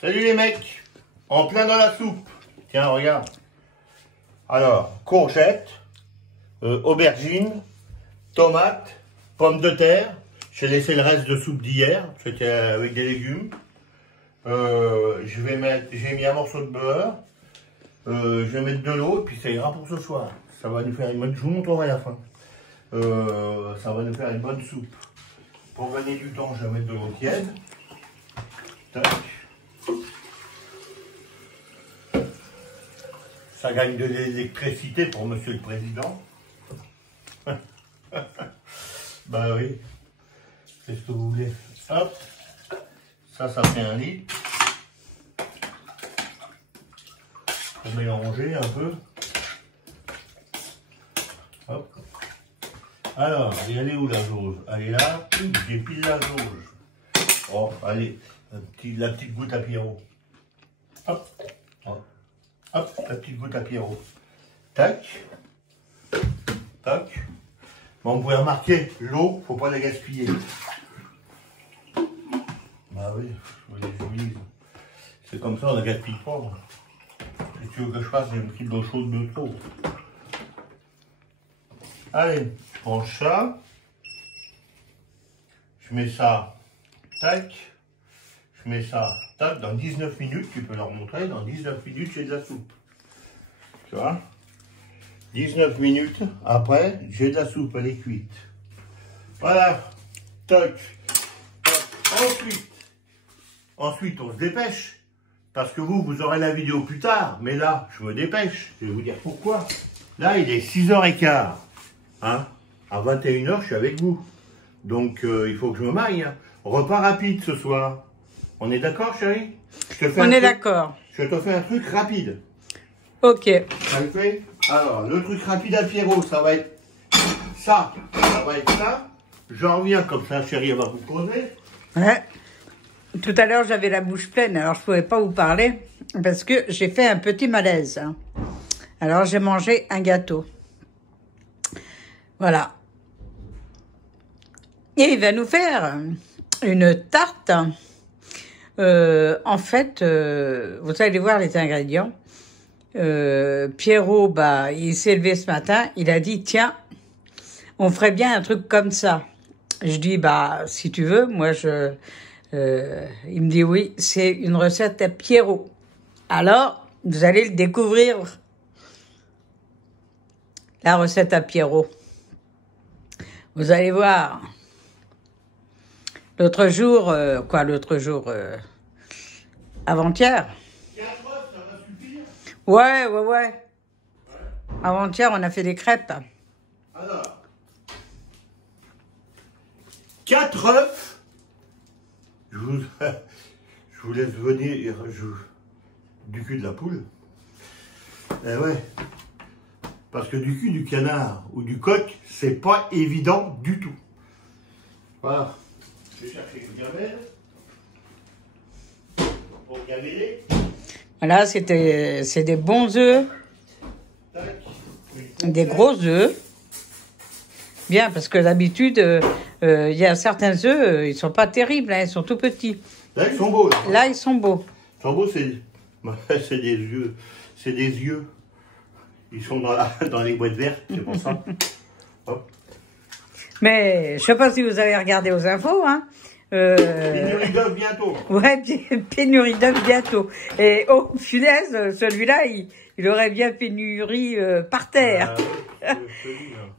Salut les mecs, en plein dans la soupe. Tiens, regarde. Alors, courgettes, aubergines, tomates, pommes de terre. J'ai laissé le reste de soupe d'hier, c'était avec des légumes. J'ai mis un morceau de beurre. Je vais mettre de l'eau, puis ça ira pour ce soir. Ça va nous faire une bonne... Je vous montrerai à la fin. Ça va nous faire une bonne soupe. Pour gagner du temps, je vais mettre de l'eau tiède. Tac. Ça gagne de l'électricité pour Monsieur le Président. Bah oui. C'est ce que vous voulez. Hop. Ça fait 1 litre. Pour mélanger un peu. Hop. Alors, elle est où la jauge? Elle est là. J'ai pile la jauge. Oh, allez. La petite goutte à Pierrot. Hop. Hop. Hop, la petite goutte à Pierrot. Tac. Tac. Bon, vous pouvez remarquer, l'eau, faut pas la gaspiller. Bah oui, c'est comme ça, on la gaspille pas. Si tu veux que je fasse une petite d'eau chaude de trop. Allez, je prends ça. Je mets ça. Tac. Je mets ça, tac, dans 19 minutes, tu peux leur montrer, dans 19 minutes, j'ai de la soupe. Tu vois? 19 minutes, après, j'ai de la soupe, elle est cuite. Voilà, tac, tac. Ensuite, on se dépêche, parce que vous aurez la vidéo plus tard, mais là, je me dépêche, je vais vous dire pourquoi. Là, il est 6h15, hein? À 21h, je suis avec vous. Donc, il faut que je me maille, hein. Repas rapide ce soir. On est d'accord, chérie? On est d'accord. Je te fais un truc rapide. Ok. Ça le fait? Alors, le truc rapide à Pierrot, ça va être ça. Ça va être ça. J'en reviens comme ça, chérie, elle va vous poser. Ouais. Tout à l'heure, j'avais la bouche pleine, alors je ne pouvais pas vous parler parce que j'ai fait un petit malaise. Alors, j'ai mangé un gâteau. Voilà. Et il va nous faire une tarte. En fait, vous allez voir les ingrédients. Pierrot, bah, il s'est levé ce matin, il a dit, tiens, on ferait bien un truc comme ça. Je dis, bah, si tu veux, moi, il me dit, oui, c'est une recette à Pierrot. Alors, vous allez le découvrir, la recette à Pierrot. Vous allez voir. L'autre jour, avant-hier. 4 œufs, ça va suffire? Ouais. Avant-hier, on a fait des crêpes. Alors, 4 œufs. Je vous laisse venir du cul de la poule. Eh ouais. Parce que du cul du canard ou du coq, c'est pas évident du tout. Voilà. Je vais chercher une gamelle. Pour gameler. Voilà, c'est des bons œufs. Des gros œufs. Bien, parce que d'habitude, il y a certains œufs, ils sont pas terribles, hein, ils sont tout petits. Là, ils sont beaux. Là, ils sont beaux. Ils sont beaux, c'est des yeux. C'est des yeux. Ils sont dans les boîtes vertes, c'est pour ça. Hop. Mais je sais pas si vous avez regardé aux infos, hein. Pénurie d'œufs bientôt. Ouais, pénurie d'œufs bientôt. Et oh, punaise, celui-là, il aurait bien pénurie par terre.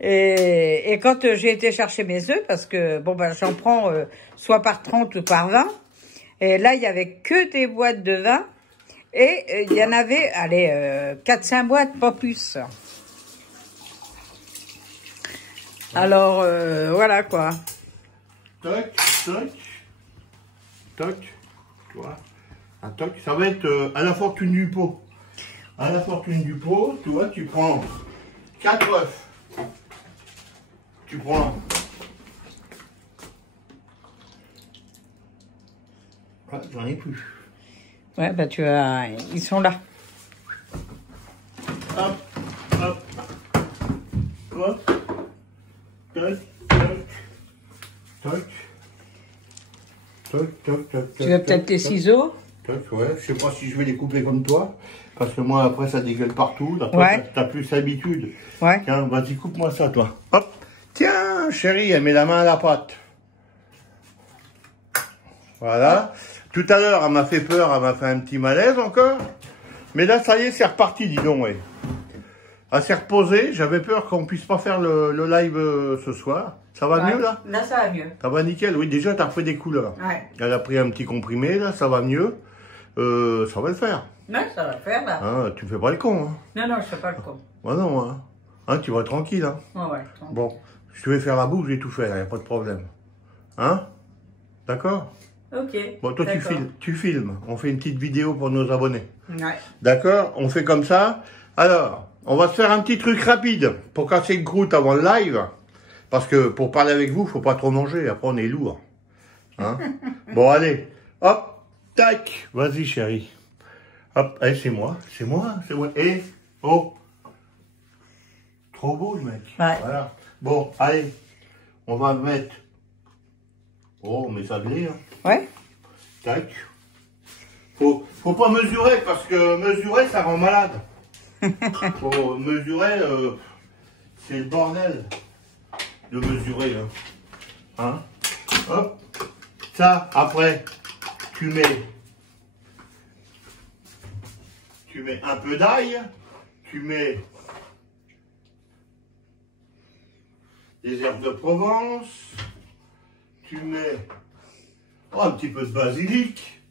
Et quand j'ai été chercher mes œufs, parce que bon ben j'en prends soit par 30 ou par 20, et là il y avait que des boîtes de 20, et il y en avait, allez, 4-5 boîtes, pas plus. Alors, voilà quoi. Toc, toc, toc, tu vois. Un toc, ça va être à la fortune du pot. À la fortune du pot, tu vois, tu prends 4 œufs. Tu prends... Ah, j'en ai plus. Ouais, bah tu as... Ils sont là. Hop, hop. Hop. Toc, toc. Toc. Toc, toc, toc, Tu veux peut-être les ciseaux? Tac, ouais. Je sais pas si je vais les couper comme toi. Parce que moi, après, ça dégueule partout. Après, Ouais. t'as plus l'habitude. Ouais. Tiens, vas-y, coupe-moi ça, toi. Hop. Tiens, chérie, elle met la main à la pâte. Voilà. Tout à l'heure, elle m'a fait peur, elle m'a fait un petit malaise encore. Mais là, ça y est, c'est reparti, dis donc, ouais. Elle s'est reposée. J'avais peur qu'on puisse pas faire le live ce soir. Ça va mieux, là? Là, ça va mieux. Ça va nickel. Oui, déjà, t'as refait des couleurs. Ouais. Elle a pris un petit comprimé, là, ça va mieux. Ça va le faire. Ouais, ça va le faire, là. Hein, tu fais pas le con, hein? Non, non, je fais pas le con. Bah non, hein. Hein, tu vas tranquille, hein? Ouais, ouais. Bon, si tu veux faire la bouche, j'ai tout fait, il n'y a pas de problème. Hein? D'accord? Ok. Bon, toi, tu filmes. On fait une petite vidéo pour nos abonnés. Ouais. D'accord? On fait comme ça. Alors, on va se faire un petit truc rapide pour casser le croûte avant le live. Parce que pour parler avec vous, faut pas trop manger. Après, on est lourd. Hein? Bon, allez. Hop. Tac. Vas-y, chérie. Hop. Allez, c'est moi. C'est moi. C'est moi. Et, oh. Trop beau, le mec. Ouais. Voilà. Bon, allez. On va mettre. Oh, on met ça de lait, hein. Ouais. Tac. Faut pas mesurer, parce que mesurer, ça rend malade. Faut mesurer, c'est le bordel de mesurer. Hein? Hop. Ça, après, tu mets un peu d'ail, tu mets des herbes de Provence, tu mets un petit peu de basilic,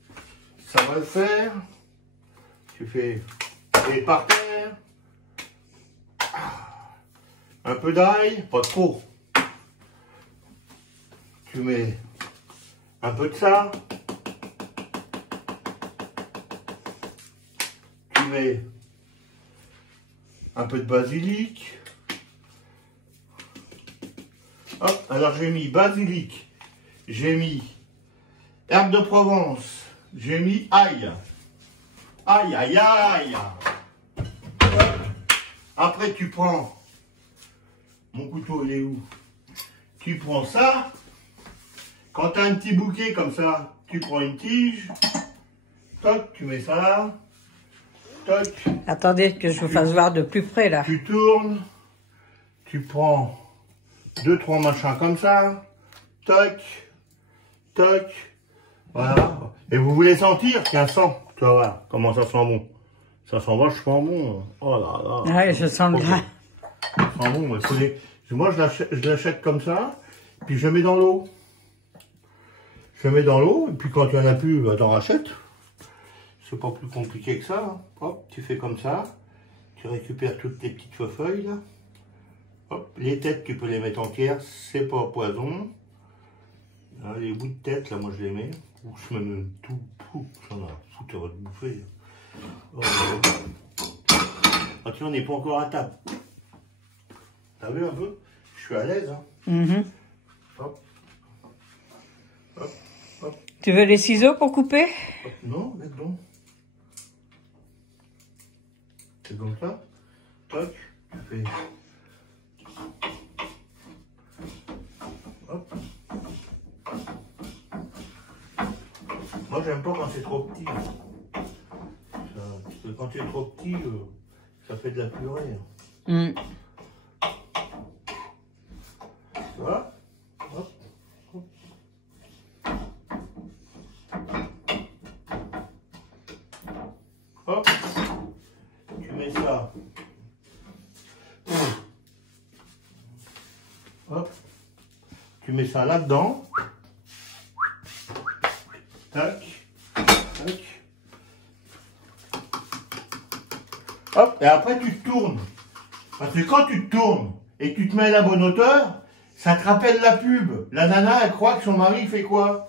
ça va le faire. Tu fais et par terre, un peu d'ail, pas trop. Tu mets un peu de ça. Tu mets un peu de basilic. Hop, alors j'ai mis basilic, j'ai mis herbe de Provence, j'ai mis ail. Aïe, aïe, aïe. Après, tu prends, mon couteau, il est où? Tu prends ça. Quand tu as un petit bouquet comme ça, tu prends une tige. Toc, tu mets ça là. Toc. Attendez que je vous fasse voir de plus près, là. Tu tournes. Tu prends 2-3 machins comme ça. Toc. Toc. Voilà. Et vous voulez sentir qu'il y a un sang. Tu vas voir comment ça sent bon. Ça sent vachement bon. Oh là là. Ouais, je sens le grain. Ça sent bon. Moi, je l'achète comme ça. Puis je mets dans l'eau. Je mets dans l'eau. Et puis quand il n'y en a plus, bah, t'en rachètes. C'est pas plus compliqué que ça. Hein. Hop, tu fais comme ça. Tu récupères toutes les petites feuilles là. Hop, les têtes, tu peux les mettre entières. C'est pas poison. Là, les bouts de tête, là, moi je les mets. Ou je mets même tout. J'en ai foutre de bouffer. Oh, ah, tiens, on n'est pas encore à table. T'as vu un peu? Je suis à l'aise. Hein. Mm-hmm. Hop. Hop. Hop. Tu veux les ciseaux pour couper? Hop. Non, mec, donc. C'est comme ça. Toc. Tu fais. Hop. Moi, j'aime pas quand c'est trop petit. Parce que quand c'est trop petit, ça fait de la purée. Mm. Tu vois? Hop. Hop. Hop. Tu mets ça. Hop. Tu mets ça là-dedans. Tac. Tac. Hop. Et après, tu te tournes. Parce que quand tu te tournes et que tu te mets à la bonne hauteur, ça te rappelle la pub. La nana, elle croit que son mari fait quoi?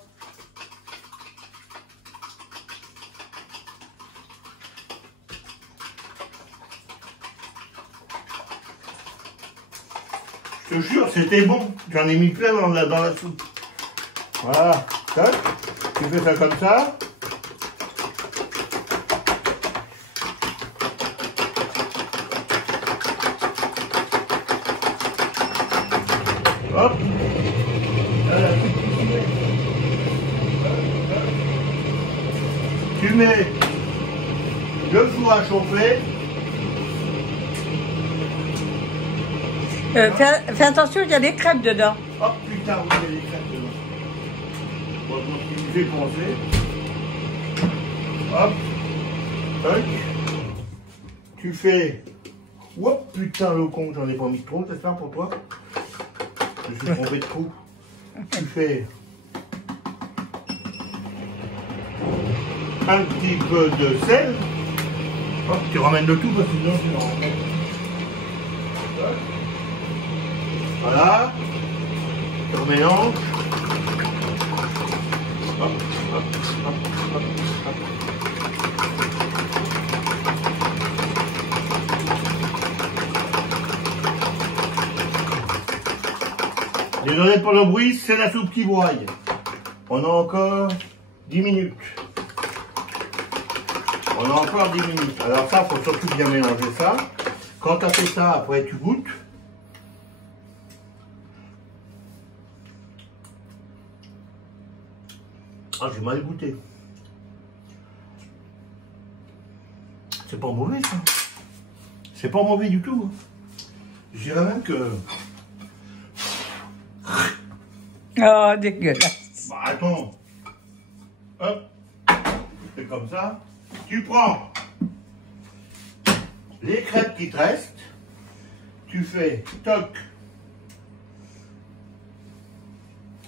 Je te jure, c'était bon. J'en ai mis plein dans la soupe. Voilà. Tac. Tu fais ça comme ça. Hop. Tu mets le four à chauffer. Fais attention, il y a des crêpes dedans. Oh putain, oui, il y a des crêpes dedans. Bon, donc il me fait penser. Hop. Tac. Tu fais. Oh putain, le con, j'en ai pas mis trop, c'est ça pour toi? Je me suis trompé de trou. Tu fais un petit peu de sel. Hop, tu ramènes le tout parce que sinon tu en remets. Voilà. Tu remélanges. Hop, hop, hop, hop, hop. Désolé pour le bruit, c'est la soupe qui broye. On a encore 10 minutes. On a encore 10 minutes. Alors ça, il faut surtout bien mélanger ça. Quand tu as fait ça, après tu goûtes. Ah, j'ai mal goûté. C'est pas mauvais ça. C'est pas mauvais du tout. Je dirais même que... Oh, dégueulasse. Bah attends. Hop. C'est comme ça. Tu prends les crêpes qui te restent. Tu fais toc.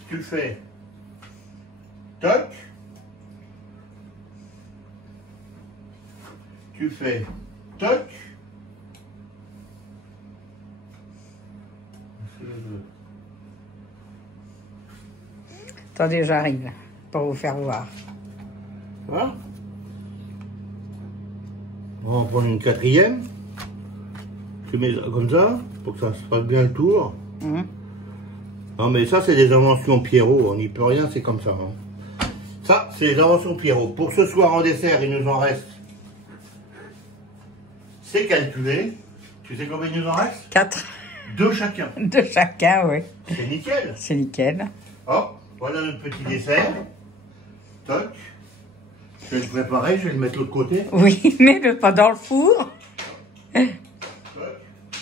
Tu fais toc. Tu fais toc. Attendez, j'arrive pour vous faire voir. Voilà. On va prendre une quatrième. Tu mets ça comme ça pour que ça se fasse bien le tour. Non mais ça c'est des inventions Pierrot, on n'y peut rien, c'est comme ça. Hein. Ça c'est des inventions Pierrot. Pour ce soir en dessert, il nous en reste. C'est calculé. Tu sais combien il nous en reste? 4. 2 chacun. 2 chacun, oui. C'est nickel. C'est nickel. Hop, voilà notre petit dessert. Toc. Je vais le préparer, je vais le mettre de l'autre côté. Oui, mets-le pas dans le four. Toc,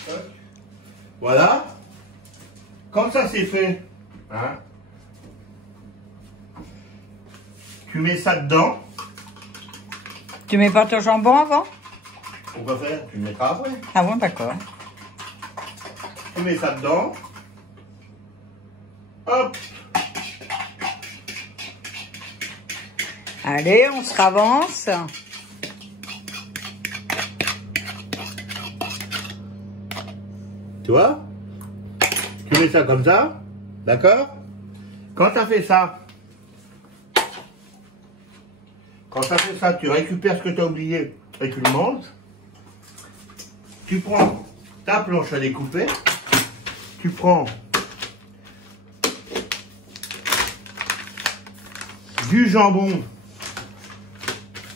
toc. Voilà. Comme ça c'est fait, hein, tu mets ça dedans. Tu mets pas ton jambon avant? Pourquoi faire? Tu le mettras après. Ah bon, d'accord. Tu mets ça dedans. Hop. Allez, on se ravance. Tu vois? Tu mets ça comme ça, d'accord? Quand tu as fait ça, tu récupères ce que tu as oublié et tu le manges. Tu prends ta planche à découper, tu prends du jambon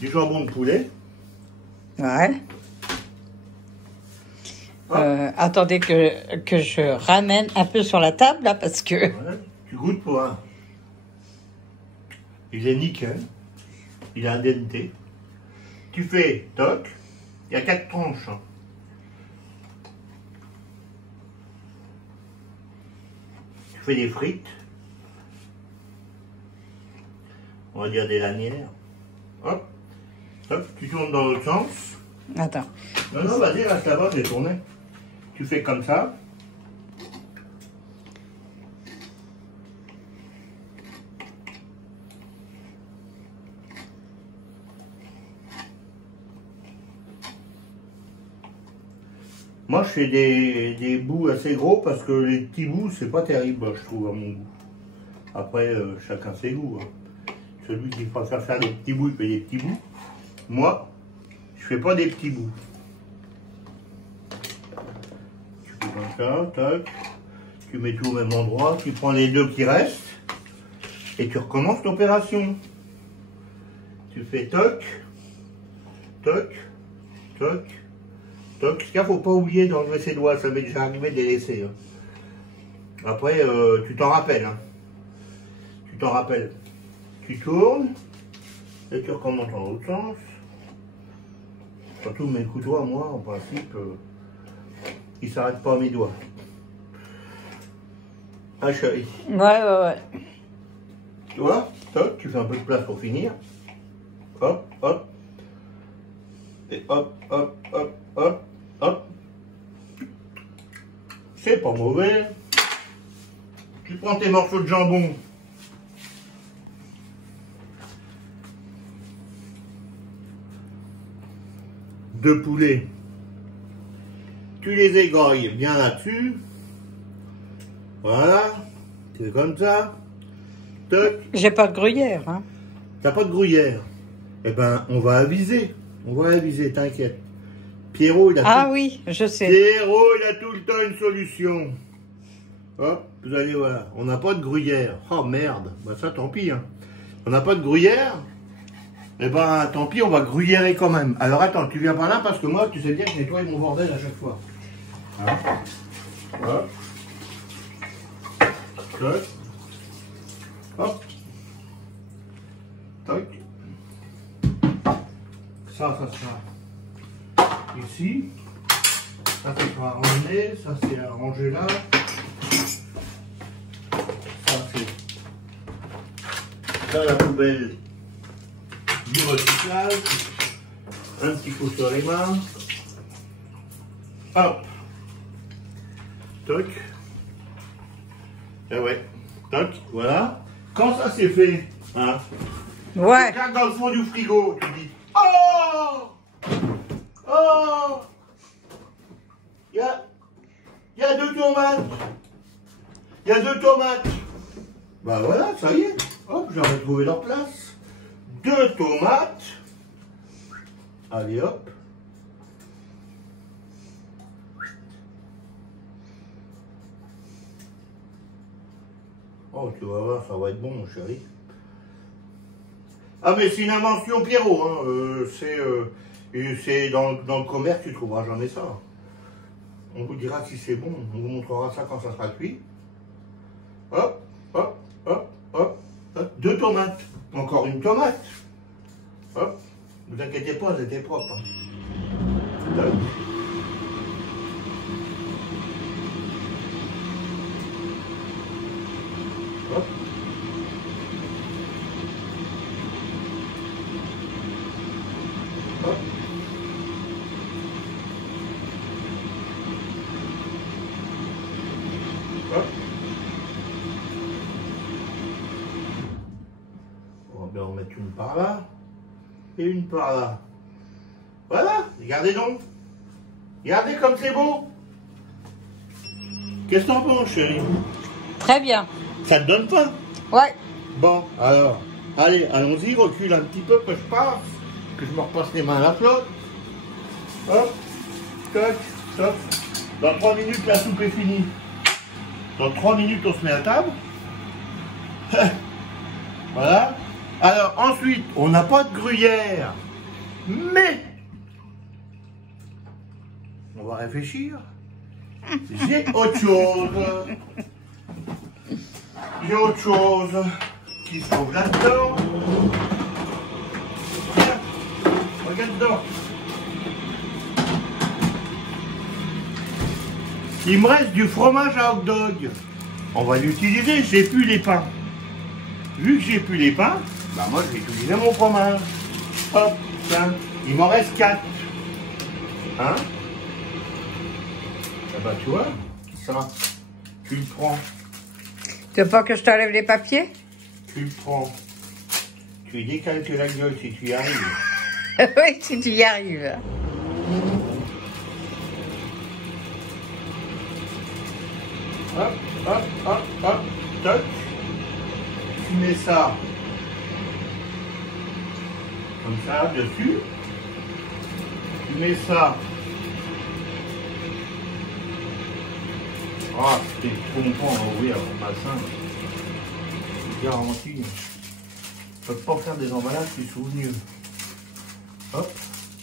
de poulet. Ouais. Attendez que je ramène un peu sur la table, là, parce que... Ouais, tu goûtes pour un. Il est nickel. Il est indenté. Tu fais toc. Il y a 4 tranches. Hein. Tu fais des frites. On va dire des lanières. Hop. Hop. Tu tournes dans l'autre sens. Attends. Non, non, vas-y, reste là-bas, j'ai tourné. Tu fais comme ça. Moi, je fais des bouts assez gros parce que les petits bouts, c'est pas terrible, je trouve, à mon goût. Après, chacun ses goûts. Hein. Celui qui préfère faire des petits bouts, il fait des petits bouts. Moi, je fais pas des petits bouts. Tu fais comme ça, tac. Tu mets tout au même endroit. Tu prends les 2 qui restent et tu recommences l'opération. Tu fais toc, toc, toc. Donc, il ne faut pas oublier d'enlever ses doigts, ça m'est déjà arrivé de les laisser. Hein. Après, tu t'en rappelles. Hein. Tu t'en rappelles. Tu tournes. Et tu recommences dans l'autre sens. Surtout mes couteaux à moi, en principe, ils ne s'arrêtent pas à mes doigts. Ah chérie. Ouais. Tu vois, toc, tu fais un peu de place pour finir. Hop, hop. Et hop, hop, hop, hop, hop. C'est pas mauvais. Tu prends tes morceaux de jambon. De poulet. Tu les égorges bien là-dessus. Voilà. C'est comme ça. Toc. J'ai pas de gruyère, hein. T'as pas de gruyère. Eh ben, on va aviser. On va aviser, t'inquiète. Pierrot, il a Ah oui, je sais. Pierrot, il a tout le temps une solution. Hop, vous allez voir. On n'a pas de gruyère. Oh merde. Bah ça, tant pis. Hein. On n'a pas de gruyère. Eh ben, tant pis, on va gruyérer quand même. Alors attends, tu viens par là parce que moi, tu sais bien que je nettoie mon bordel à chaque fois. Hein. Hop. Toc. Hop. Toc. Ça sera ici. Ça sera arrangé. Ça, c'est arrangé là. Ça, c'est dans la poubelle du recyclage. Un petit coup sur les mains. Hop. Toc. Et ouais. Toc. Voilà. Quand ça c'est fait, hein, Ouais. regarde dans le fond du frigo, tu dis oh! Oh! Il y a 2 tomates. Il y a 2 tomates. Bah voilà, ça y est. Hop, j'ai retrouvé leur place. 2 tomates. Allez hop. Oh, tu vas voir, ça va être bon, mon chéri. Ah, mais c'est une invention Pierrot, hein. C'est dans le commerce, tu ne trouveras jamais ça. On vous dira si c'est bon, on vous montrera ça quand ça sera cuit. Hop, hop, hop, hop, hop. 2 tomates. Encore une tomate. Hop. Ne vous inquiétez pas, elles étaient propres. Hein. Hop. Hop. Hop. Hop. On va bien en mettre une par là et une par là. Voilà, regardez donc. Regardez comme c'est beau. Qu'est-ce que t'en penses, chérie? Très bien. Ça te donne pas? Ouais. Bon, alors, allez, allons-y, recule un petit peu que je passe, que je me repasse les mains à la flotte. Hop, tac, tac. Dans 3 minutes, la soupe est finie. Dans 3 minutes, on se met à table. Voilà. Alors, ensuite, on n'a pas de gruyère, mais on va réfléchir. J'ai autre chose. J'ai autre chose qui se trouve là-dedans. Tiens, regarde dedans. Il me reste du fromage à hot dog. On va l'utiliser, j'ai plus les pains. Vu que j'ai plus les pains, bah moi je vais utiliser mon fromage. Hop, tiens, il m'en reste 4. Hein? Ah bah tu vois, ça, tu le prends. Tu veux pas que je t'enlève les papiers? Tu le prends. Tu lui décalques la gueule si tu y arrives. Oui, si tu y arrives. Hop, hop, hop, hop, toc. Tu mets ça comme ça dessus. Tu mets ça. Ah, c'était trop longtemps à ouvrir, pas simple. Garanti. Je peux pas faire des emballages qui sont mieux. Hop,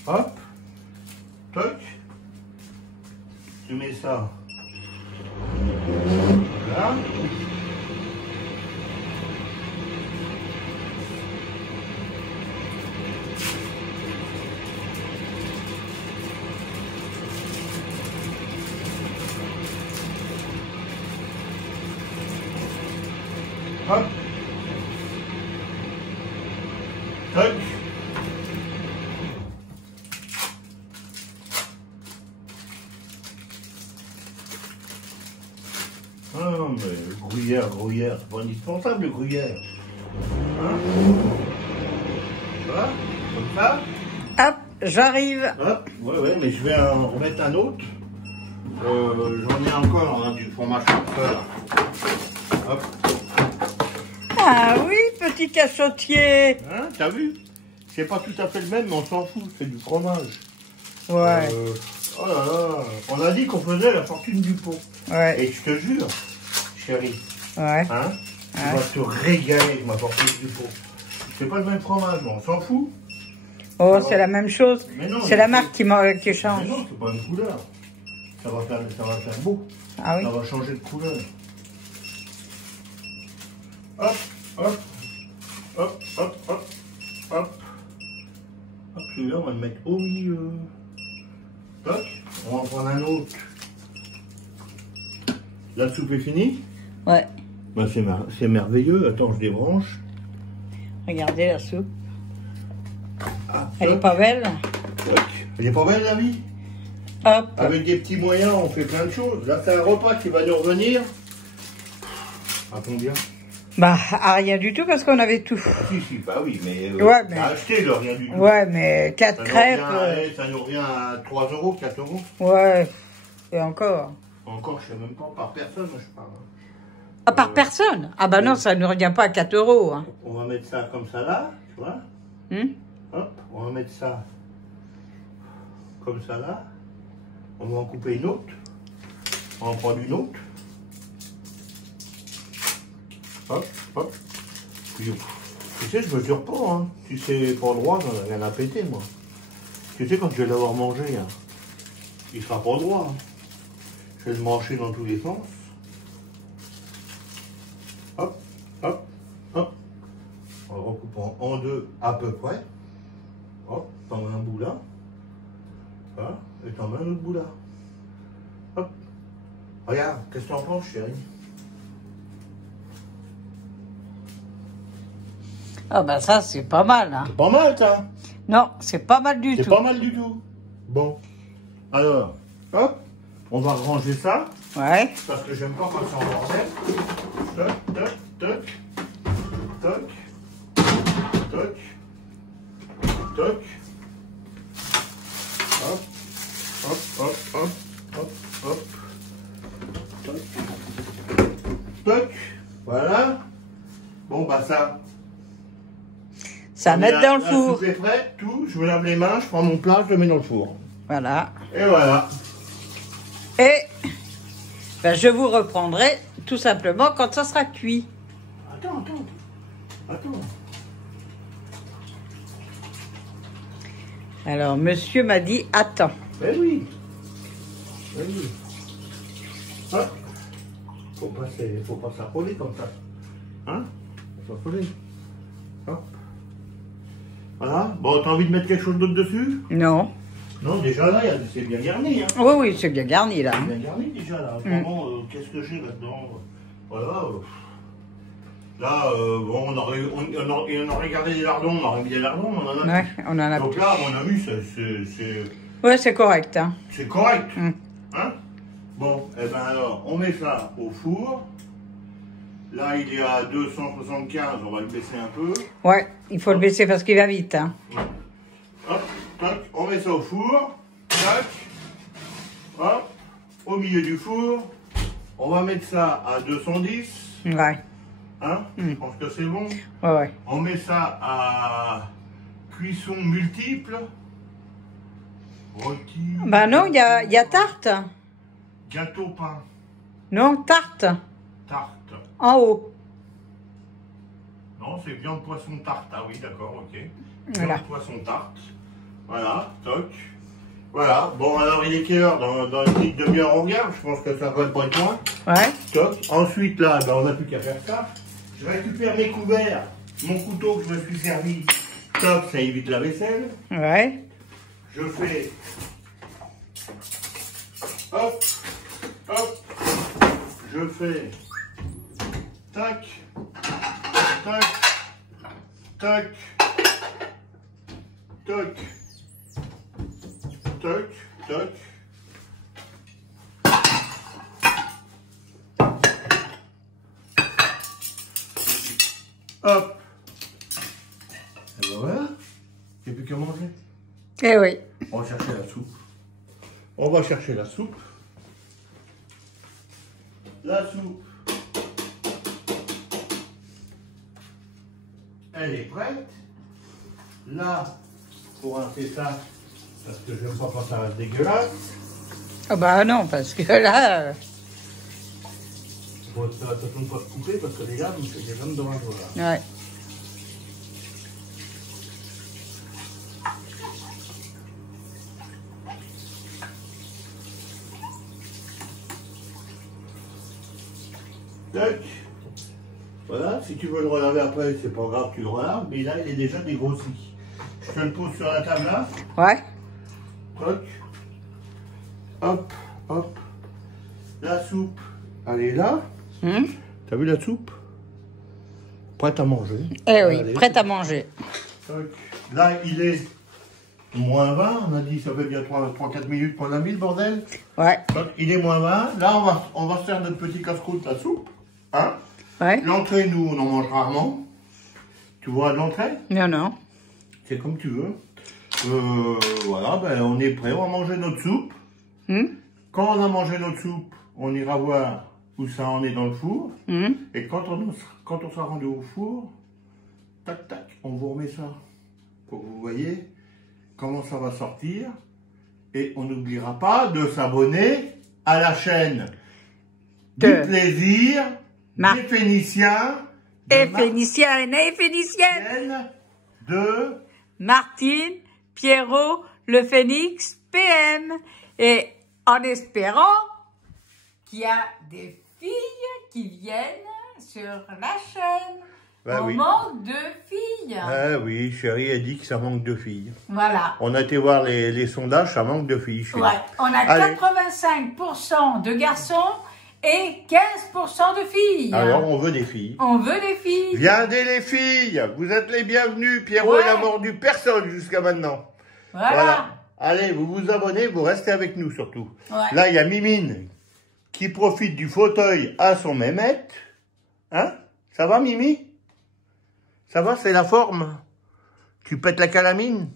hop, toc. Tu mets ça. Voilà. Hop. Toc. Ah non, mais le gruyère, c'est pas indispensable le gruyère. Hein? Voilà, comme ça. Hop, j'arrive. Hop, ouais, mais je vais en remettre un autre. J'en ai encore hein, du fromage charfeur. Hop. Ah oui, petit cachotier. Hein, t'as vu? C'est pas tout à fait le même, mais on s'en fout, c'est du fromage. Ouais. Oh là là, on a dit qu'on faisait la fortune du pot. Ouais. Et je te jure, chérie, Ouais. hein, tu Ouais. vas te régaler avec ma fortune du pot. C'est pas le même fromage, mais on s'en fout. Oh, c'est la même chose. Mais non, C'est la marque qui Mais change. non, c'est pas une couleur. Ça va faire beau. Ah oui. Ça va changer de couleur. Hop, hop, hop, hop, hop, hop. Hop, celui-là, on va le mettre au milieu. Toc, on va en prendre un autre. La soupe est finie? Ouais. Ben, c'est merveilleux. Attends, je débranche. Regardez la soupe. Ah, Elle est toc, pas belle? toc. Elle est pas belle, la vie? Hop. Avec des petits moyens, on fait plein de choses. Là, c'est un repas qui va nous revenir. À combien? Bah, à rien du tout parce qu'on avait tout. Si, bah oui, mais... Ouais, mais- t'as acheté le rien du tout. Ouais, mais 4 crêpes. Ça nous revient à 3 euros, 4 euros. Ouais. Et encore. Encore, je sais même pas, par personne, je parle. Ah, par personne? Ah bah non, ça ne revient pas à 4 euros. Hein. On va mettre ça comme ça là, tu vois. Hop, on va mettre ça comme ça là. On va en couper une autre. On va en prendre une autre. Hop, hop. Puis, tu sais, je me dure pas, hein. Si c'est pas droit, j'en ai rien à péter, moi. Tu sais, quand je vais l'avoir mangé, hein, il sera pas droit. Hein. Je vais le manger dans tous les sens. Hop, hop, hop. On le recoupe en deux à peu près. Hop, t'en mets un bout là. Voilà, et t'en mets un autre bout là. Hop. Regarde, qu'est-ce que t'en penses, chérie? Ah bah ça, c'est pas mal. Hein. C'est pas mal, ça. Non, c'est pas mal du C'est tout. pas mal du tout. Bon. Alors, hop, on va ranger ça. Ouais. Parce que j'aime pas quand c'est en bordel. Toc, toc, toc. Toc. Toc. Toc. Hop. Hop, hop, hop. Hop, hop. Toc. Toc. Voilà. Bon, bah ça. Ça mettre dans le La four. soupe est prête, tout. Je me lave les mains, je prends mon plat, je le mets dans le four. Voilà. Et voilà. Et ben, je vous reprendrai tout simplement quand ça sera cuit. Attends. Alors, monsieur m'a dit, attends. Ben oui. Hop. Faut pas s'affoler comme ça. Hein? Faut s'affoler. Hop. Voilà. Bon, t'as envie de mettre quelque chose d'autre dessus? Non. Non, déjà là, c'est bien garni. Hein. Oui, oui, c'est bien garni là. C'est bien garni déjà là. Vraiment, qu'est-ce que j'ai là-dedans? Voilà. Là, bon, on aurait gardé des lardons, on aurait mis des lardons, on en a Ouais, on en a. Donc là, à mon avis, Ouais, c'est correct. Hein. c'est correct. Hein? Bon, et ben alors, on met ça au four. Là, il est à 275, on va le baisser un peu. Ouais, il faut le baisser parce qu'il va vite. Hein. Hop, tac, on met ça au four. Tac. Hop, au milieu du four. On va mettre ça à 210. Ouais. Hein? Je pense que c'est bon. Ouais. On met ça à cuisson multiple. Rôti. Bah non, il y a tarte. Gâteau pain. Non, tarte. Tarte. En haut. Non, c'est viande poisson tarte. Ah oui, d'accord, ok. Voilà. Viande poisson tarte. Voilà, toc. Voilà. Bon, alors il est quelle heure? Dans une petite demi-heure, on regarde. Je pense que ça va pas être loin. Ouais. Toc. Ensuite, là, ben, on n'a plus qu'à faire ça. Je récupère mes couverts, mon couteau que je me suis servi. Toc, ça évite la vaisselle. Ouais. Je fais. Hop. Hop. Je fais. Tac. Toc. Toc. Toc. Toc. Toc. Hop. Et ben voilà. Il n'y a plus qu'à manger. Eh oui. On va chercher la soupe. On va chercher la soupe. La soupe. Elle est prête. Là, pour rincer ça, parce que je n'aime pas quand ça reste dégueulasse. Ah bah non, parce que là... Il faut faire attention de ne pas se couper parce que les gars, il y a comme dommage. Voilà. Ouais. Tac. Voilà, si tu veux le relaver après, c'est pas grave, tu le relaves, mais là, il est déjà dégrossi. Je te le pose sur la table là. Ouais. Toc. Hop, hop. La soupe, elle est là. T'as vu la soupe? Prête à manger. Eh oui, Allez. prête à manger. Toc. Là, il est moins 20. On a dit ça fait bien 3-4 minutes qu'on l'a mis, le bordel. Ouais. Donc, il est moins 20. Là, on va se faire notre petit casse-croûte, la soupe. Hein? Ouais. L'entrée, nous, on en mange rarement. Tu vois l'entrée? Non, non. C'est comme tu veux. Voilà, ben, on est prêt, on va manger notre soupe. Quand on a mangé notre soupe, on ira voir où ça en est dans le four. Et quand on sera rendu au four, tac, tac, on vous remet ça. Pour que vous voyez comment ça va sortir. Et on n'oubliera pas de s'abonner à la chaîne du plaisir des Phéniciens. Et Phénicienne, et Phénicienne. De Martine, Pierrot, le Phénix, PM. Et en espérant qu'il y a des filles qui viennent sur la chaîne. Ben On oui. manque de filles. Ah oui, chérie a dit que ça manque de filles. Voilà. On a été voir les sondages, ça manque de filles. Chérie. Ouais. On a Allez. 85% de garçons et 15% de filles. Alors, on veut des filles. On veut des filles. Viendez les filles, vous êtes les bienvenus. Pierrot, Ouais. il a mordu personne jusqu'à maintenant. Voilà. Allez, vous vous abonnez, vous restez avec nous surtout. Ouais. Là, il y a Mimine qui profite du fauteuil à son mémette. Hein? Ça va, Mimi? Ça va, c'est la forme? Tu pètes la calamine?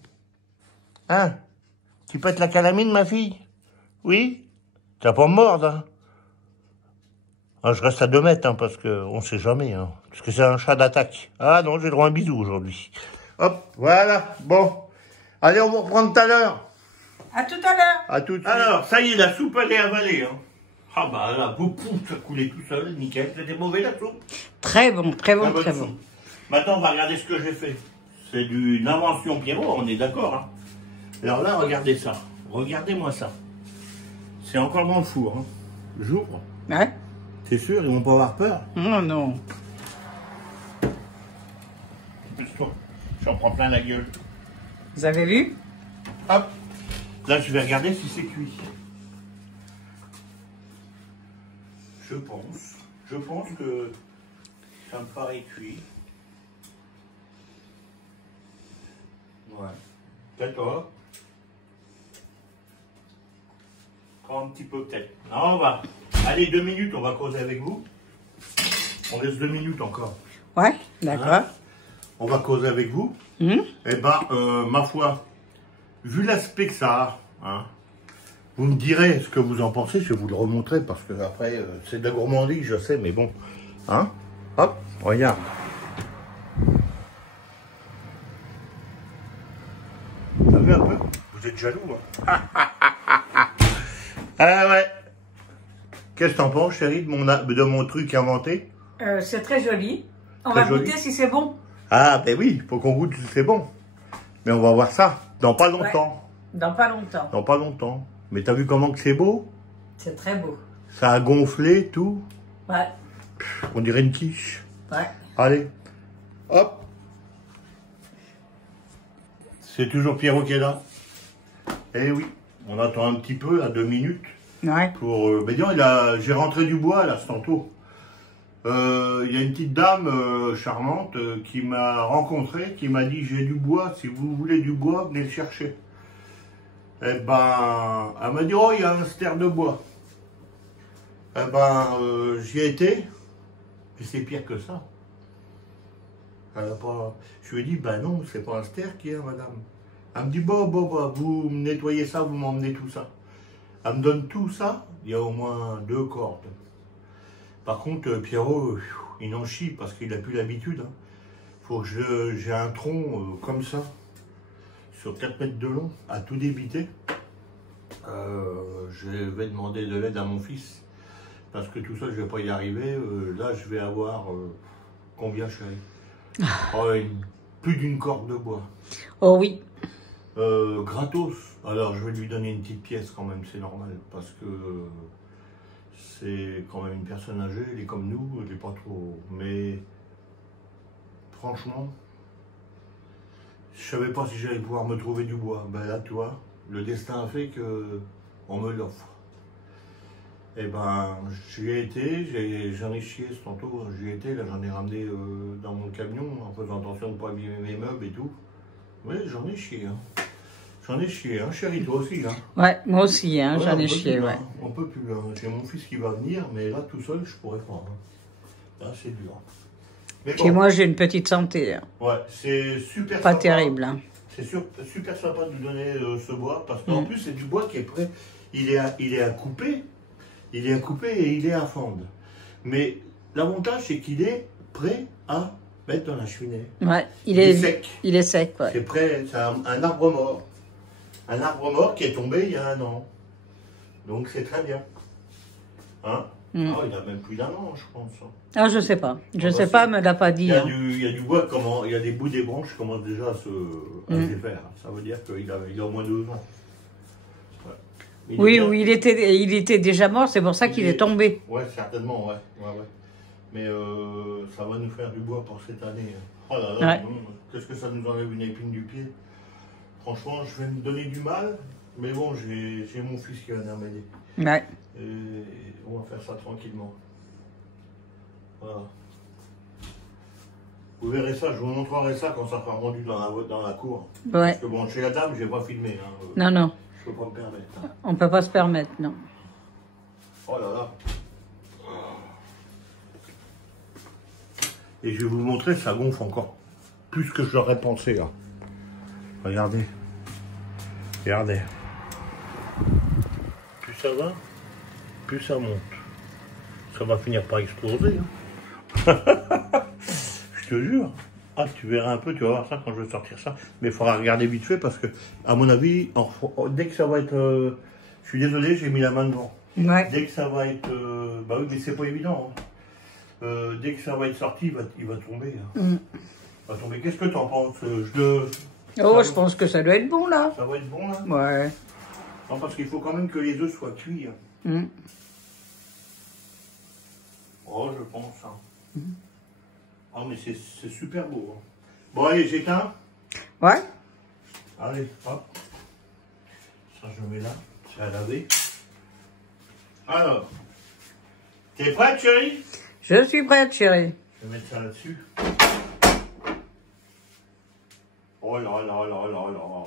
Hein? Tu pètes la calamine, ma fille? Oui? T'as pas mordre, hein? Ah, je reste à 2 mètres, hein, parce qu'on sait jamais, hein. Parce que c'est un chat d'attaque. Ah non, j'ai droit à un bisou aujourd'hui. Hop, voilà, bon. Allez, on va reprendre tout à l'heure. À tout à l'heure. À tout de suite. Alors, ça y est, la soupe, elle est avalée, hein. Ah bah là, pouf, ça coulait tout seul, nickel. C'était mauvais, la soupe. Très bon, très bon, bonne très soupe. bon. Maintenant, on va regarder ce que j'ai fait. C'est une invention Pierrot, on est d'accord, hein. Alors là, regardez ça. Regardez-moi ça. C'est encore dans le four, hein. J'ouvre. Ouais. C'est sûr, ils vont pas avoir peur. Non, non. Pousse-toi. J'en prends plein la gueule. Vous avez vu? Hop. Là, je vais regarder si c'est cuit. Je pense que ça me paraît cuit. Ouais. D'accord. Prends un petit peu peut-être. Non, on va. Allez, 2 minutes, on va causer avec vous. On laisse 2 minutes encore. Ouais, d'accord. Hein? On va causer avec vous. Eh ben, ma foi, vu l'aspect que ça a, hein, vous me direz ce que vous en pensez, je vais vous le remontrer parce que après, c'est de la gourmandise, je sais, mais bon. Hein? Hop, regarde. T'as vu un peu? Vous êtes jaloux, hein? Ah ouais. Qu'est-ce que t'en penses, chérie, de mon truc inventé? C'est très joli. On Très va joli. goûter si c'est bon. Ah, ben oui, faut qu'on goûte si c'est bon. Mais on va voir ça dans pas longtemps. Dans pas longtemps. Dans pas longtemps. Mais t'as vu comment que c'est beau? C'est très beau. Ça a gonflé, tout. Ouais. On dirait une quiche. Ouais. Allez. Hop. C'est toujours Pierrot qui est là. Eh oui. On attend un petit peu, à 2 minutes. Ouais. Pour. Mais disons, j'ai rentré du bois, là, c'est tantôt. Il y a une petite dame charmante qui m'a rencontré, qui m'a dit j'ai du bois, si vous voulez du bois, venez le chercher. Eh ben, elle m'a dit oh il y a un ster de bois. Eh ben, j'y ai été, et c'est pire que ça. Elle a pas... Je lui ai dit ben non, c'est pas un ster qui est madame. Elle me dit bah, vous nettoyez ça, vous m'emmenez tout ça. Elle me donne tout ça, il y a au moins 2 cordes. Par contre, Pierrot, il en chie parce qu'il n'a plus l'habitude. Hein. Faut que j'ai un tronc comme ça, sur 4 mètres de long, à tout débiter. Je vais demander de l'aide à mon fils, parce que tout ça, je ne vais pas y arriver. Là, je vais avoir combien, chérie? Plus d'une corde de bois. Oh oui. Gratos. Alors, je vais lui donner une petite pièce quand même, c'est normal, parce que c'est quand même une personne âgée, elle est comme nous, elle n'est pas trop... Mais franchement, je savais pas si j'allais pouvoir me trouver du bois. Ben là, tu vois, le destin a fait que on me l'offre. Et ben, j'y ai été, j'en ai chié ce tantôt, j'y ai été, là j'en ai ramené dans mon camion, en faisant attention de ne pas abîmer mes meubles et tout. Oui, j'en ai chié, hein. J'en ai chié, hein, chérie, toi aussi, hein. Ouais, moi aussi, hein, Ouais, j'en ai chié, plus, ouais. Hein. On peut plus, hein. J'ai mon fils qui va venir, mais là, tout seul, je pourrais pas. Hein. Là, c'est dur. Mais Puis moi, j'ai une petite santé. Hein. Ouais, c'est super Pas sympa. terrible. Hein. C'est super sympa de lui donner ce bois, parce qu'en plus, c'est du bois qui est prêt. Il est à couper, il est à couper et il est à fendre. Mais l'avantage, c'est qu'il est prêt à mettre dans la cheminée. Ouais, il est sec. Il est sec, ouais. C'est prêt, c'est un arbre mort. Un arbre mort qui est tombé il y a 1 an. Donc c'est très bien. Hein? Oh, il a même plus d'1 an, je pense. Ah, je sais pas. Je sais pas, elle me l'a pas dit. Il y a du bois, il y a des bouts des branches qui commencent déjà à se défaire. Ça veut dire qu'il a au moins 2 ans. Ouais. Oui, il était déjà mort, c'est pour ça qu'il est tombé. Ouais, certainement, ouais. Mais ça va nous faire du bois pour cette année. Oh là là, qu'est-ce que ça nous enlève une épine du pied. Franchement, je vais me donner du mal, mais bon, j'ai mon fils qui va venir m'aider. Ouais. Et on va faire ça tranquillement. Voilà. Vous verrez ça, je vous montrerai ça quand ça sera rendu dans la cour. Ouais. Parce que bon, chez la dame, je n'ai pas filmé. Hein. Non, non. Je ne peux pas me permettre. Hein. On peut pas se permettre, non. Oh là là. Et je vais vous montrer, ça gonfle encore plus que je l'aurais pensé. Là. Regardez. Regardez. Plus ça va, plus ça monte. Ça va finir par exploser. Hein. Je te jure. Ah, tu verras un peu, tu vas voir ça quand je vais sortir ça. Mais il faudra regarder vite fait parce que, à mon avis, dès que ça va être... je suis désolé, j'ai mis la main devant. Ouais. Dès que ça va être... bah oui, mais c'est pas évident. Hein. Dès que ça va être sorti, il va tomber. Hein. Il va tomber. Qu'est-ce que tu en penses? Je pense que ça doit être bon, là. Ça va être bon, là? Ouais. Non, parce qu'il faut quand même que les œufs soient cuits. Hein. Oh, je pense. Hein. Oh, mais c'est super beau. Hein. Bon, allez, j'éteins. Ouais. Allez, hop. Ça, je mets là. C'est à laver. Alors, t'es prête, chérie? Je suis prête, chérie. Je vais mettre ça là-dessus. Oh là là là là là.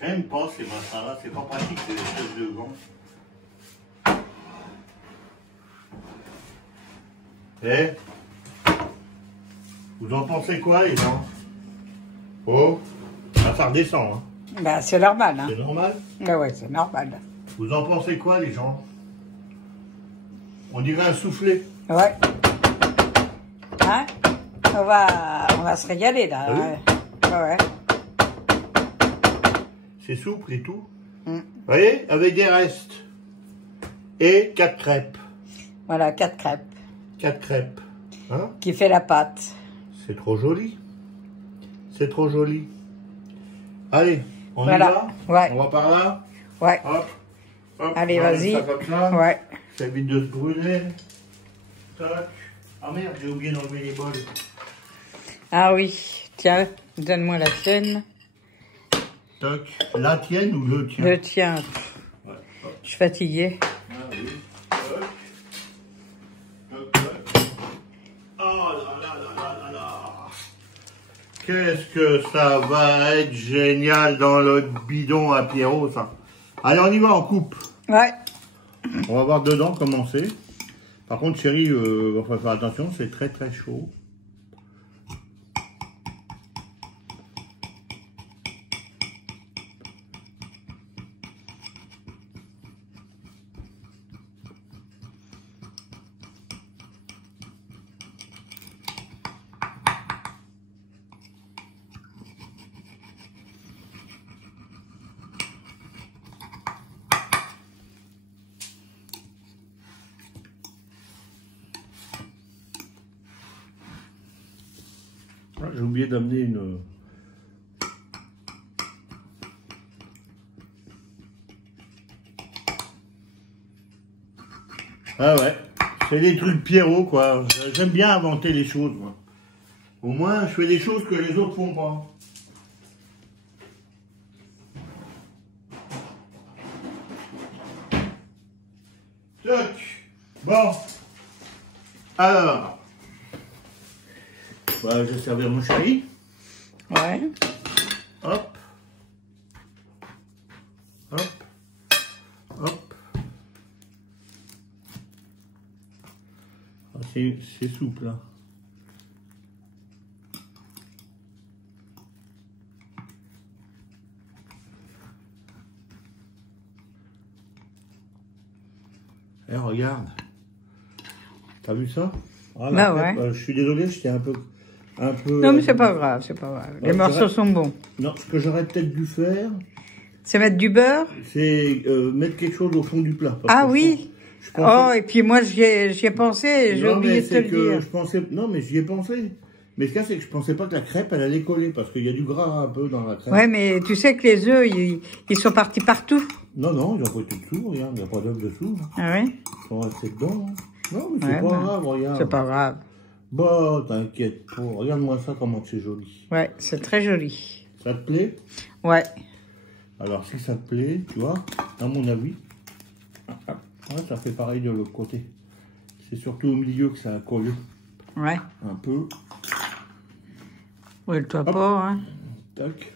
J'aime pas ces machins-là, c'est pas pratique, c'est des espèces de gants. Eh, vous en pensez quoi, les gens? Oh, ça redescend, hein. Bah, c'est normal, hein. C'est normal? Ouais, c'est normal. Vous en pensez quoi, les gens? On dirait un soufflet. Ouais. Hein? On va se régaler, là. Ah oui? Ouais. C'est souple et tout. Vous voyez? Avec des restes. Et 4 crêpes. Voilà, 4 crêpes. 4 crêpes. Hein? Qui fait la pâte. C'est trop joli. C'est trop joli. Allez, on y Voilà. va? Ouais. On va par là? Ouais. Hop. Hop. Allez, on va vas-y. mettre ça comme ça. Ouais. Ça évite de se brûler. Tac. Ah merde, j'ai oublié d'enlever les bols. Ah oui, tiens, donne-moi la tienne. Toc. La tienne ou le tien? Le tien. Ouais. Je suis fatiguée. Ah oui. Toc. Toc, toc. Oh là là là là là là. Qu'est-ce que ça va être génial dans le bidon à Pierrot, ça. Allez, on y va, on coupe. Ouais. On va voir dedans comment c'est. Par contre, chérie, il faut faire attention, c'est très très chaud. Ah, j'ai oublié d'amener une... Ah ouais, c'est des trucs Pierrot, quoi. J'aime bien inventer les choses, moi. Au moins, je fais des choses que les autres font pas. Toc. Bon. Alors. Bah, je vais servir mon chéri. Ouais. Hop. Hop. Hop. Ah, c'est souple, hein. Eh, regarde. T'as vu ça? Ah, Bah ouais. Je suis désolé, j'étais un peu... Non, mais c'est pas grave, c'est pas grave. Les morceaux sont bons. Non, ce que j'aurais peut-être dû faire, C'est mettre du beurre? c'est mettre quelque chose au fond du plat. Ah oui. Je pensais... Oh, et puis moi, j'y ai pensé et j'ai oublié de te le dire. Je pensais... Non, mais j'y ai pensé. Mais ce qu'il y a, c'est que je pensais pas que la crêpe, elle allait coller, parce qu'il y a du gras un peu dans la crêpe. Ouais, mais tu sais que les œufs, ils sont partis partout. Non, non, ils ont pas été dessous, regarde, il n'y a pas d'œufs dessous. Hein. Ah ouais? Ils sont restés dedans. Hein. Non, mais c'est Ouais, pas bah, grave, regarde. c'est pas grave. Bah, t'inquiète pas. Regarde-moi ça, comment c'est joli. Ouais, c'est très joli. Ça te plaît? Ouais. Alors, si ça te plaît, tu vois, à mon avis, ouais, ça fait pareil de l'autre côté. C'est surtout au milieu que ça a collé. Ouais. Un peu. Ouais, le toi pas, hein. Tac.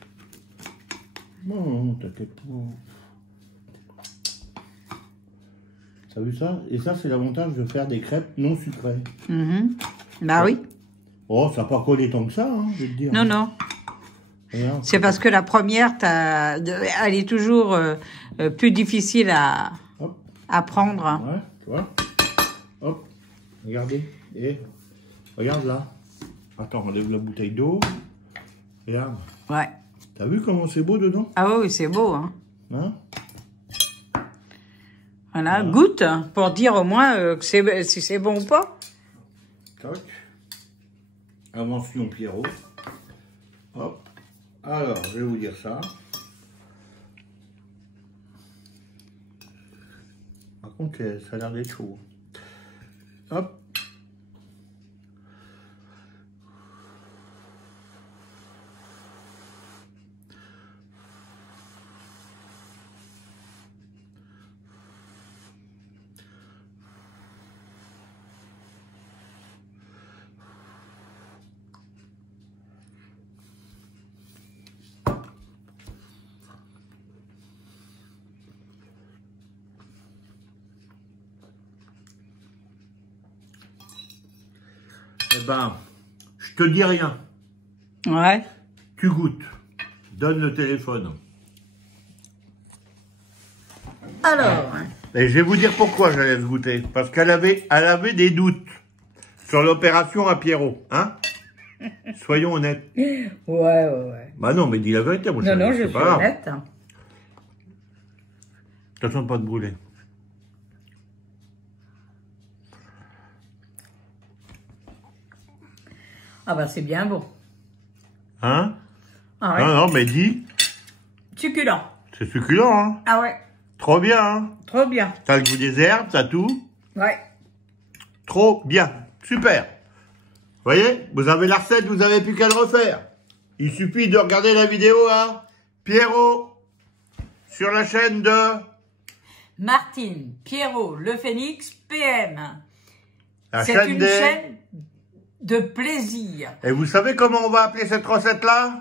Non, t'inquiète pas. T'as vu ça? Et ça, c'est l'avantage de faire des crêpes non sucrées. Bah oui. Oh, ça n'a pas collé tant que ça, hein, je vais te dire. Non, non. Regarde. C'est parce que la première, elle est toujours plus difficile Hop. à prendre. Ouais, tu vois. Hop. Regardez. Et regarde là. Attends, enlève la bouteille d'eau. Regarde. Ouais. T'as vu comment c'est beau dedans? Ah oui, c'est beau, hein. Hein? Voilà, goûte, pour dire au moins si c'est bon ou pas. Toc. Invention Pierrot. Hop. Alors, je vais vous dire ça. Par contre, ça a l'air d'être chaud. Hop. Eh ben, je te dis rien. Ouais. Tu goûtes. Donne le téléphone. Alors. Et je vais vous dire pourquoi je la laisse goûter. Parce qu'elle avait des doutes sur l'opération à Pierrot. Hein? Soyons honnêtes. Ouais. Bah non, mais dis la vérité, mon Non, chéri. non, je c'est suis pas grave. honnête. Attention de pas te brûler. Ah bah c'est bien bon. Hein? Ah ouais. Non, non, mais dis. Succulent. C'est succulent, hein? Ah ouais. Trop bien, hein? Trop bien. T'as le goût des herbes, t'as tout. Ouais. Trop bien. Super. voyez, vous avez la recette, vous n'avez plus qu'à le refaire. Il suffit de regarder la vidéo à Pierrot sur la chaîne de Martine Pierrot, le Phénix PM. C'est chaîne une chaîne de plaisir. Et vous savez comment on va appeler cette recette-là?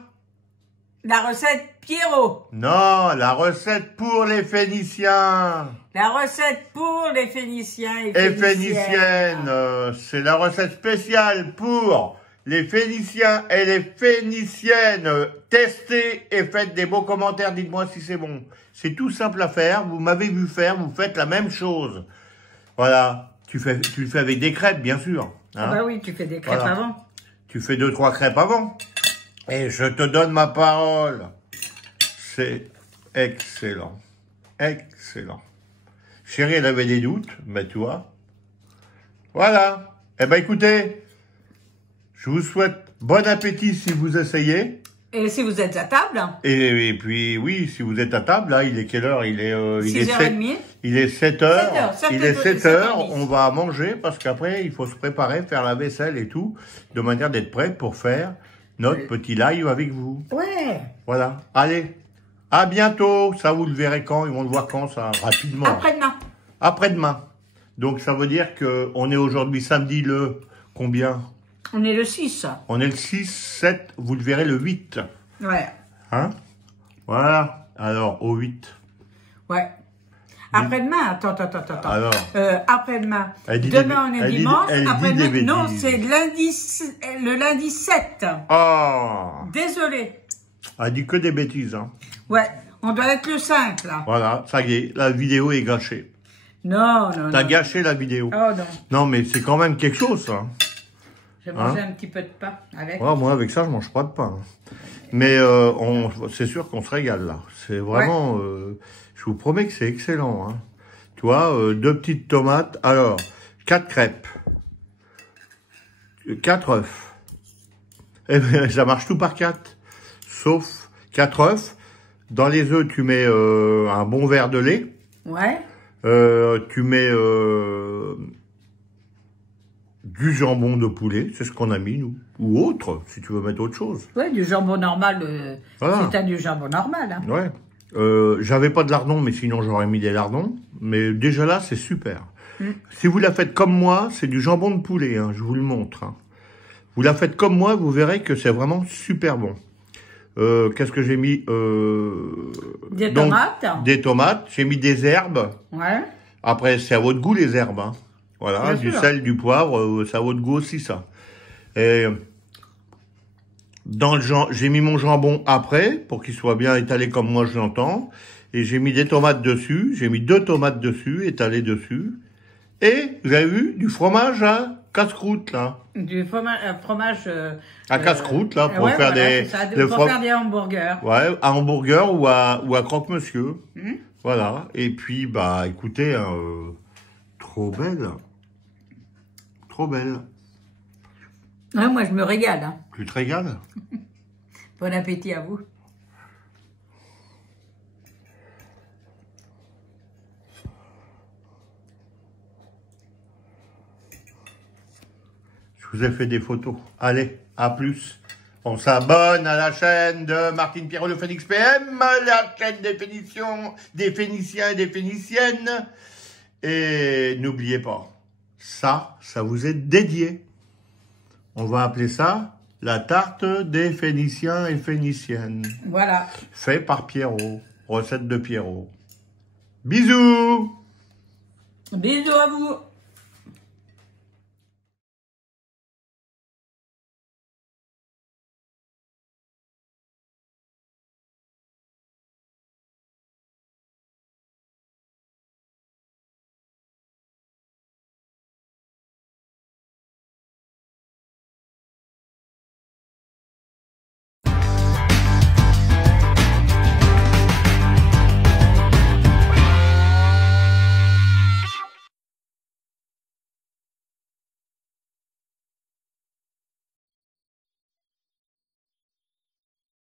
La recette Pierrot. Non, la recette pour les Phéniciens. La recette pour les Phéniciens et Phéniciennes. C'est la recette spéciale pour les Phéniciens et les Phéniciennes. Testez et faites des beaux commentaires. Dites-moi si c'est bon. C'est tout simple à faire. Vous m'avez vu faire. Vous faites la même chose. Voilà. Tu le fais avec des crêpes, bien sûr. Hein? Ah bah oui, tu fais des crêpes avant. Tu fais 2-3 crêpes avant. Et je te donne ma parole. C'est excellent. Excellent. Chérie, elle avait des doutes, mais tu vois. Voilà. Eh ben écoutez, je vous souhaite bon appétit si vous essayez. Et si vous êtes à table. Et puis, oui, si vous êtes à table, là, il est quelle heure? Il est 6h30. Il est 7h. Il est 7h. 7h10. On va manger parce qu'après, il faut se préparer, faire la vaisselle et tout, de manière d'être prêt pour faire notre petit live avec vous. Ouais. Voilà. Allez. À bientôt. Ça, vous le verrez quand? Ils vont le voir quand, ça? Rapidement. Après-demain. Après-demain. Donc, ça veut dire qu'on est aujourd'hui samedi le combien? On est le 6. On est le 6, 7, vous le verrez le 8. Ouais. Hein? Voilà. Alors, au 8. Ouais. Après-demain, attends. Alors. Après-demain. Elle Demain, on est dimanche. Après-demain, non, bêtises. c'est le lundi 7. Oh! Désolé. Elle dit que des bêtises, hein. Ouais. On doit être le 5, là. Voilà, ça y est, la vidéo est gâchée. Non. T'as gâché la vidéo. Oh non. Non, mais c'est quand même quelque chose, ça. Je vais manger un petit peu de pain avec. Ouais, moi, avec ça, je mange pas de pain. Mais c'est sûr qu'on se régale, là. C'est vraiment... je vous promets que c'est excellent. Hein. Tu vois, 2 petites tomates. Alors, 4 crêpes. 4 œufs. Eh bien, ça marche tout par 4. Sauf 4 œufs. Dans les œufs, tu mets un bon verre de lait. Ouais. Tu mets du jambon de poulet, c'est ce qu'on a mis, nous. Ou autre, si tu veux mettre autre chose. Ouais, du jambon normal. Voilà. C'est du jambon normal. Hein. Ouais. J'avais pas de lardons, mais sinon j'aurais mis des lardons. Mais déjà là, c'est super. Si vous la faites comme moi, c'est du jambon de poulet, hein, je vous le montre. Hein. Vous la faites comme moi, vous verrez que c'est vraiment super bon. Qu'est-ce que j'ai mis Des tomates. Des tomates. J'ai mis des herbes. Ouais. Après, c'est à votre goût, les herbes. Hein. Voilà, Bien du sûr. sel, du poivre, c'est à votre goût aussi, ça. Et dans le j'ai mis mon jambon après, pour qu'il soit bien étalé comme moi je l'entends. Et j'ai mis des tomates dessus. J'ai mis 2 tomates dessus, étalées dessus. Et, vous avez vu, du fromage à casse-croûte, là. Du fromage... à casse-croûte, là, pour ouais, faire voilà, des... ça, pour faire des hamburgers. Ouais, à hamburger ou à croque-monsieur. Voilà. Et puis, bah, écoutez, trop belle. Trop belle. Ouais, moi, je me régale. Hein. Tu te régales? Bon appétit à vous. Je vous ai fait des photos. Allez, à plus. On s'abonne à la chaîne de Martine Pierrot, le Phénix PM, la chaîne des Phéniciens et des Phéniciennes. Et n'oubliez pas, ça vous est dédié. On va appeler ça la tarte des Phéniciens et Phéniciennes. Voilà. Fait par Pierrot. Recette de Pierrot. Bisous! Bisous à vous.